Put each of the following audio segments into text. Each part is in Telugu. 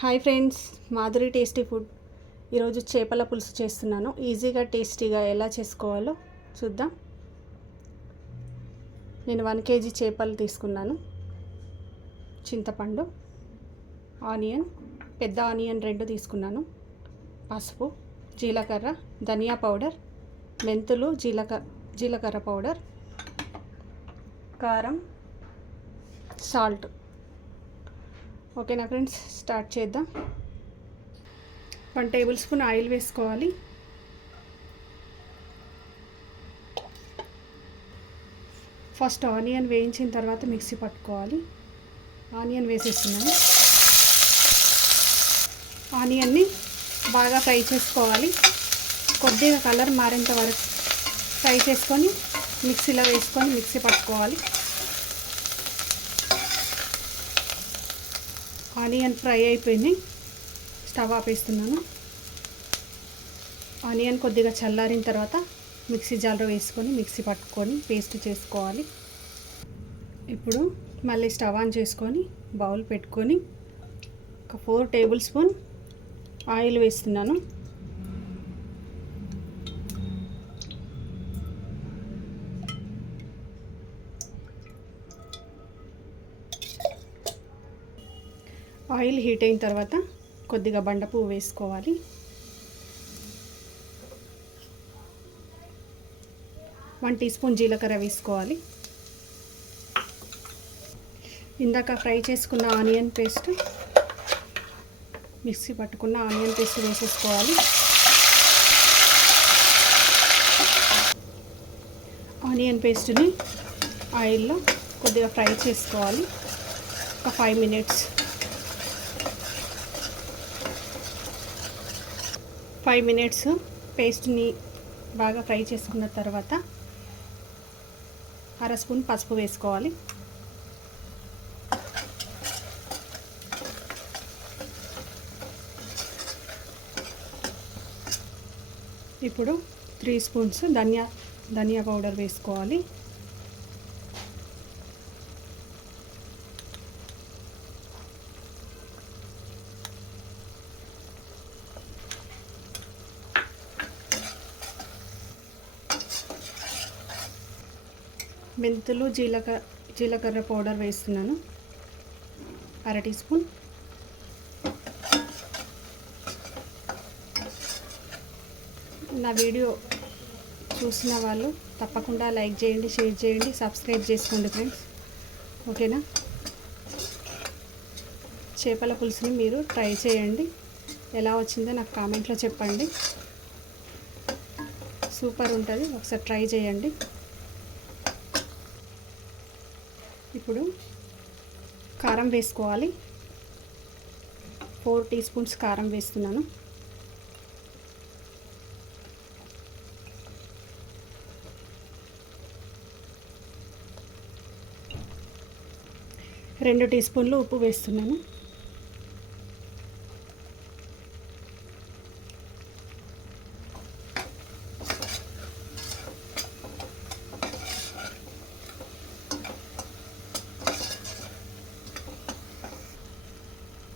Hi friends Madhuri tasty food. ఈరోజు చేపల పులుసు చేస్తున్నాను. ఈజీగా టేస్టీగా ఎలా చేసుకోవాలో చూద్దాం. నేను వన్ కేజీ చేపలు తీసుకున్నాను. చింతపండు ఆనియన్ పెద్ద ఆనియన్ రెండు తీసుకున్నాను. పసుపు జీలకర్ర ధనియా పౌడర్ మెంతులు జీలకర్ర జీలకర్ర పౌడర్ కారం సాల్ట్. ఓకేనా ఫ్రెండ్స్? స్టార్ట్ చేద్దాం. వన్ టేబుల్ స్పూన్ ఆయిల్ వేసుకోవాలి. ఫస్ట్ ఆనియన్ వేయించిన తర్వాత మిక్సీ పట్టుకోవాలి. ఆనియన్ వేసేస్తున్నాను. ఆనియన్ని బాగా ఫ్రై చేసుకోవాలి. కొద్దిగా కలర్ మారేంత వరకు ఫ్రై చేసుకొని మిక్సీలో వేసుకొని మిక్సీ పట్టుకోవాలి. ఆనియన్ ఫ్రై అయిపోయింది. స్టవ్ ఆపేస్తున్నాను. ఆనియన్ కొద్దిగా చల్లారిన తర్వాత మిక్సీ జార్లో వేసుకొని మిక్సీ పట్టుకొని పేస్ట్ చేసుకోవాలి. ఇప్పుడు మళ్ళీ స్టవ్ ఆన్ చేసుకొని బౌల్ పెట్టుకొని ఒక ఫోర్ టేబుల్ స్పూన్ ఆయిల్ వేస్తున్నాను. ఆయిల్ హీట్ అయిన తర్వాత కొద్దిగా బండపువ్వు వేసుకోవాలి. వన్ టీ స్పూన్ జీలకర్ర వేసుకోవాలి. ఇందాక ఫ్రై చేసుకున్న ఆనియన్ పేస్ట్ మిక్సీ పట్టుకున్న ఆనియన్ పేస్ట్ వేసేసుకోవాలి. ఆనియన్ పేస్ట్ని ఆయిల్లో కొద్దిగా ఫ్రై చేసుకోవాలి. ఒక ఫైవ్ మినిట్స్ ఫైవ్ మినిట్స్ పేస్ట్ని బాగా ఫ్రై చేసుకున్న తర్వాత అర స్పూన్ పసుపు వేసుకోవాలి. ఇప్పుడు త్రీ స్పూన్స్ ధనియా ధనియా పౌడర్ వేసుకోవాలి. మెంతులు జీలకర్ర జీలకర్ర పౌడర్ వేస్తున్నాను. అర టీ స్పూన్. నా వీడియో చూసిన వాళ్ళు తప్పకుండా లైక్ చేయండి షేర్ చేయండి సబ్స్క్రైబ్ చేసుకోండి ఫ్రెండ్స్. ఓకేనా? చేపల పులుసుని మీరు ట్రై చేయండి. ఎలా వచ్చిందో నాకు కామెంట్లో చెప్పండి. సూపర్ ఉంటుంది. ఒకసారి ట్రై చేయండి. ఇప్పుడు కారం వేసుకోవాలి. ఫోర్ టీ స్పూన్స్ కారం వేస్తున్నాను. రెండు టీ స్పూన్లు ఉప్పు వేస్తున్నాను.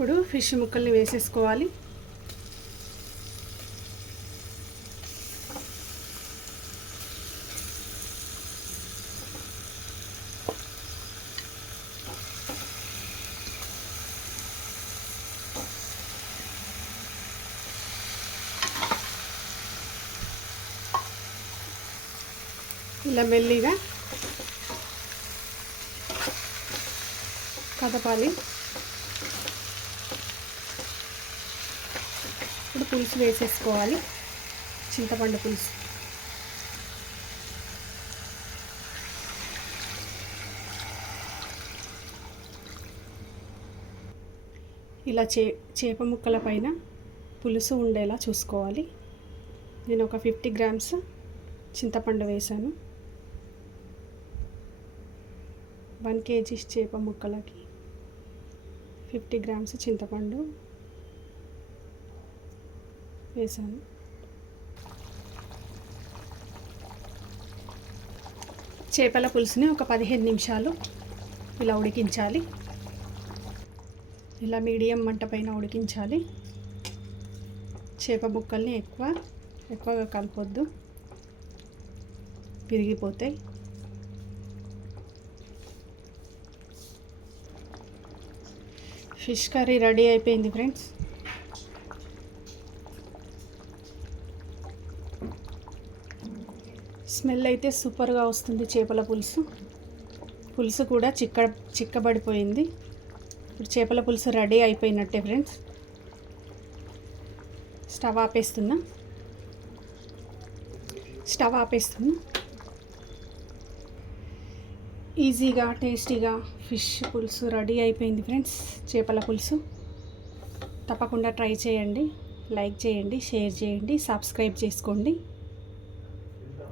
ఇప్పుడు ఫిష్ ముక్కల్ని వేసేసుకోవాలి. ఇలా మెల్లిగా కదపాలి. ఇప్పుడు పులుసు వేసేసుకోవాలి. చింతపండు పులుసు. ఇలా చే చేప ముక్కల పైన పులుసు ఉండేలా చూసుకోవాలి. నేను ఒక ఫిఫ్టీ గ్రామ్స్ చింతపండు వేశాను వన్ కేజీ చేప ముక్కలకి ఫిఫ్టీ గ్రామ్స్ చింతపండు. వేసాను చేపల పులుసుని ఒక పదిహేను నిమిషాలు ఇలా ఉడికించాలి. ఇలా మీడియం మంట పైన ఉడికించాలి. చేప ముక్కల్ని ఎక్కువ ఎక్కువగా కలపొద్దు. విరిగిపోతాయి ఫిష్ కర్రీ రెడీ అయిపోయింది ఫ్రెండ్స్. స్మెల్ అయితే సూపర్గా వస్తుంది చేపల పులుసు. పులుసు కూడా చిక్క చిక్కబడిపోయింది. ఇప్పుడు చేపల పులుసు రెడీ అయిపోయినట్టే ఫ్రెండ్స్. స్టవ్ ఆపేస్తున్నా. స్టవ్ ఆపేస్తున్నా. ఈజీగా టేస్టీగా ఫిష్ పులుసు రెడీ అయిపోయింది ఫ్రెండ్స్ చేపల పులుసు. తప్పకుండా ట్రై చేయండి లైక్ చేయండి షేర్ చేయండి సబ్స్క్రైబ్ చేసుకోండి.